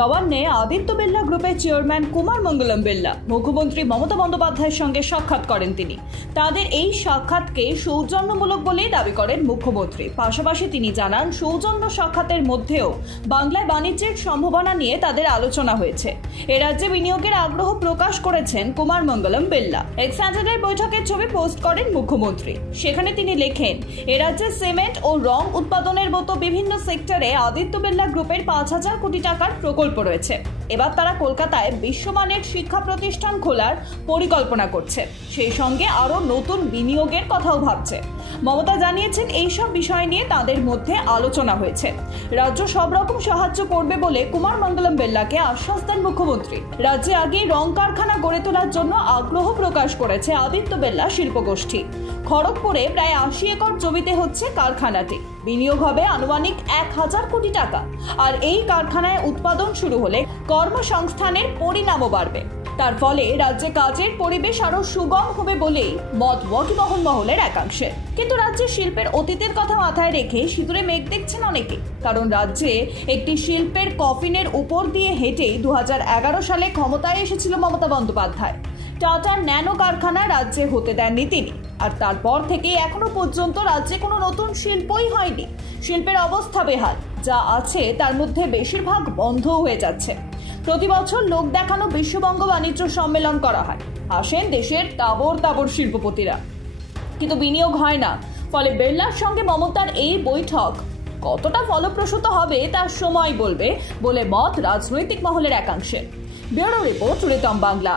নবান্নে আদিত্য বিড়লা গ্রুপের চেয়ারম্যান কুমার মঙ্গলম বিড়লা মুখ্যমন্ত্রী মমতা বন্দ্যোপাধ্যায়ের সঙ্গে সাক্ষাৎ করেন। তিনি তাদের এই সাক্ষাৎকে সৌজন্যমূলক বলেই দাবি করেন মুখ্যমন্ত্রী। পাশাপাশি তিনি জানান, সৌজন্য সাক্ষাতের মধ্যেও বাংলায় বাণিজ্যের সম্ভাবনা নিয়ে তাদের আলোচনা হয়েছে। এ রাজ্যে বিনিয়োগের আগ্রহ প্রকাশ করেছেন কুমার মঙ্গলম বিড়লা। এক্স হ্যান্ডেলের বৈঠকের ছবি পোস্ট করেন মুখ্যমন্ত্রী। সেখানে তিনি লেখেন, এ রাজ্যে সিমেন্ট ও রং উৎপাদনের মতো বিভিন্ন সেক্টরে আদিত্য বিড়লা গ্রুপের 5,000 কোটি টাকার প্রকল্প রয়েছে। এবার তারা কলকাতায় বিশ্বমানের শিক্ষা প্রতিষ্ঠান খোলার পরিকল্পনা করছে, সেই সঙ্গে আরো নতুন বিনিয়োগের কথাও ভাবছে। মমতা জানিয়েছেন, এইসব বিষয় নিয়ে তাদের মধ্যে আলোচনা হয়েছে। রাজ্য সব রকম সাহায্য করবে বলে কুমার মঙ্গলম বিড়লাকে আশ্বাস দেন মুখ্যমন্ত্রী। রাজ্যে আগে রং কারখানা গড়ে তোলার জন্য আগ্রহ প্রকাশ করেছে আদিত্য বিড়লা শিল্পগোষ্ঠী। খড়গপুরে প্রায় 80 একর জমিতে হচ্ছে কারখানাটি। বিনিয়োগ হবে আনুমানিক 1,000 কোটি টাকা। আর এই কারখানায় উৎপাদন শুরু হলে কর্মসংস্থানের পরিণামও বাড়বে। তার ফলে রাজ্যে কাজের পরিবেশ আরো সুগম হবে বলেই মত ওয়াকিবহল মহলের একাংশের। কিন্তু রাজ্যে শিল্পের অতীতের কথা মাথায় রেখে সিঁদুরে মেঘ দেখছেন অনেকে। কারণ রাজ্যে একটি শিল্পের কফিনের উপর দিয়ে হেঁটেই 2011 সালে ক্ষমতায় এসেছিল মমতা বন্দ্যোপাধ্যায়। টাটার ন্যানো কারখানা রাজ্যে হতে দেননি তিনি। আর তারপর থেকে এখনো পর্যন্ত রাজ্যে কোনো নতুন শিল্পই হয়নি। শিল্পের অবস্থা বেহাল। যা আছে তার মধ্যে বেশিরভাগ বন্ধ হয়ে যাচ্ছে। প্রতি বছর লোক দেখানো বিশ্ববঙ্গ বাণিজ্য সম্মেলন করা হয়, আসেন দেশের তাবর শিল্পপতিরা, কিন্তু বিনিয়োগ হয় না। ফলে বিড়লার সঙ্গে মমতার এই বৈঠক কতটা ফলপ্রসূ হবে তার সময় বলবে বলে মত রাজনৈতিক মহলের একাংশের। Bureau report, Ritam Bangla.